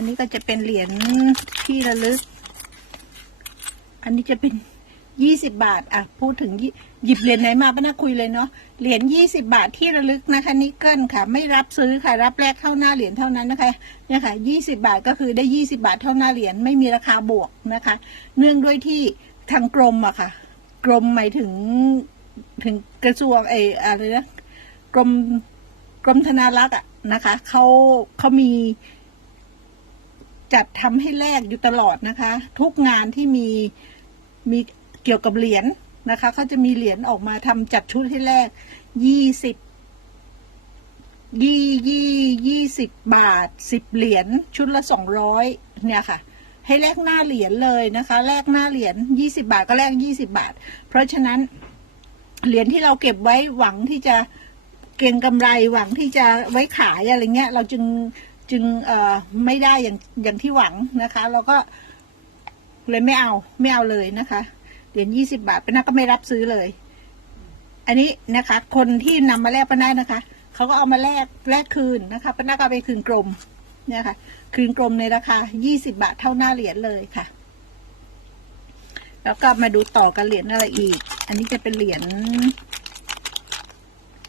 อันนี้ก็จะเป็นเหรียญที่ระลึก อันนี้จะเป็นยี่สิบาท อะ พูดถึงหยิบเหรียญไหนมาป้าน่าคุยเลยเนาะ เหรียญยี่สิบาทที่ระลึกนะคะนิกเกิลค่ะ ไม่รับซื้อค่ะ รับแลกเท่าหน้าเหรียญเท่านั้นนะคะ เนี่ยค่ะยี่สิบาทก็คือได้ยี่สิบาทเท่าหน้าเหรียญไม่มีราคาบวกนะคะ เนื่องด้วยที่ทางกรมอะค่ะ กรมหมายถึงถึงกระทรวงไออะไรนะ กรมกรมธนารักษ์อะนะคะเขาเขามี จัดทำให้แลกอยู่ตลอดนะคะ ทุกงานที่มีมีเกี่ยวกับเหรียญนะคะเขาจะมีเหรียญออกมาทำจัดชุดให้แลกยี่สิบยี่ยี่ยี่สิบบาทสิบเหรียญชุดละสองร้อยเนี่ยค่ะ ให้แลกหน้าเหรียญเลยนะคะ แลกหน้าเหรียญยี่สิบาทก็แลกยี่สิบาท เพราะฉะนั้นเหรียญที่เราเก็บไว้หวังที่จะเก็งกำไรหวังที่จะไว้ขายอะไรเงี้ย เราจึง จึงไม่ได้อย่างอย่างที่หวังนะคะ เราก็เลยไม่เอาไม่เอาเลยนะคะเหรียญยี่สิบาทเป็นนักก็ไม่รับซื้อเลย อันนี้นะคะ คนที่นำมาแลกป้านานะคะเขาก็เอามาแลกแลกคืนนะคะป้านาก็ไปคืนกรมเนี่ยค่ะ คืนกรมในราคายี่สิบาทเท่าหน้าเหรียญเลยค่ะ แล้วก็มาดูต่อกันเหรียญอะไรอีก อันนี้จะเป็นเหรียญ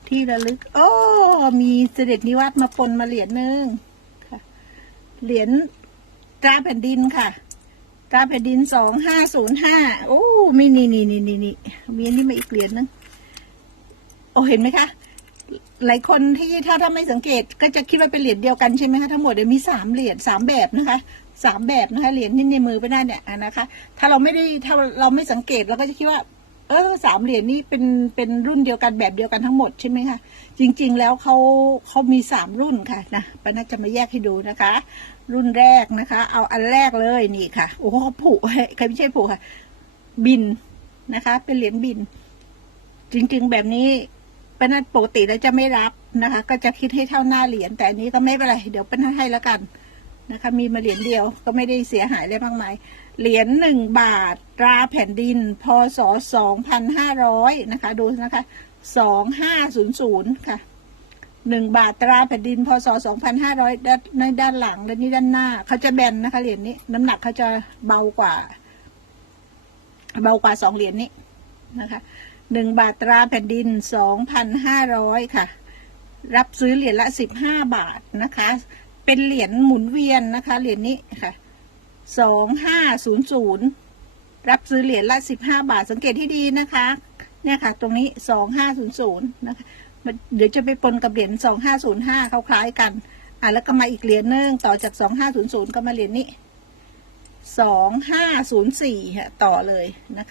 ที่ระลึก โอ้ มีเสด็จนิวัตมาปนมาเหรียญหนึ่ง เหรียญตราแผ่นดินค่ะตราแผ่นดินสองห้าศูนย์ห้าโอ้มีนี่นี่นี่นี่นี่มีอันนี้มาอีกเหรียญนึงโอ้เห็นไหมคะหลายคนที่ถ้าถ้าไม่สังเกตก็จะคิดว่าเป็นเหรียญเดียวกันใช่ไหมคะทั้งหมดเนี่ยมีสามเหรียญสามแบบนะคะสามแบบนะคะเหรียญที่ในมือไปได้เนี่ยนะคะ ถ้าเราไม่ได้ถ้าเราไม่สังเกตเราก็จะคิดว่า เออสามเหรียญนี้เป็นเป็นรุ่นเดียวกันแบบเดียวกันทั้งหมดใช่ไหมคะจริงๆแล้วเขาเขามีสามรุ่นค่ะนะปาน่าจะมาแยกให้ดูนะคะ รุ่นแรกนะคะ เอาอันแรกเลยนี่ค่ะโอ้โหเขาผูกใครไม่ใช่ผูกค่ะ บินนะคะ เป็นเหรียญบิน จริง ๆ แบบนี้ปาน่าปกติแล้วจะไม่รับนะคะ ก็จะคิดให้เท่าหน้าเหรียญแต่อันนี้ก็ไม่เป็นไรเดี๋ยวปาน่าให้แล้วกัน นะคะ มีมาเหรียญเดียวก็ไม่ได้เสียหายอะไรมากมายเหรียญหนึ่งบาทตราแผ่นดิน พศสองพันห้าร้อยนะคะ ดูนะคะสองห้าศูนย์ศูนย์ค่ะหนึ่งบาทตราแผ่นดิน พศสองพันห้าร้อยด้านในด้านหลังและนี่ด้านหน้า เขาจะแบนนะคะเหรียญนี้ น้ำหนักเขาจะเบากว่า เบากว่าสองเหรียญนี้นะคะหนึ่งบาทตราแผ่นดินสองพันห้าร้อยค่ะ รับซื้อเหรียญละสิบห้าบาทนะคะ เป็นเหรียญหมุนเวียนนะคะ เหรียญนี้ค่ะสองห้าศูนย์ศูนย์รับซื้อเหรียญละสิบห้าบาทสังเกตที่ดีนะคะ เนี่ยค่ะ ตรงนี้สองห้าศูนย์ศูนย์นะคะเดี๋ยวจะไปปนกับเหรียญสองห้าศูนย์ห้าเขาคล้ายกันอะแล้วก็มาอีกเหรียญนึงต่อจากสองห้าศูนย์ศูนย์ก็มาเหรียญนี้สองห้าศูนย์สี่ต่อเลยนะคะ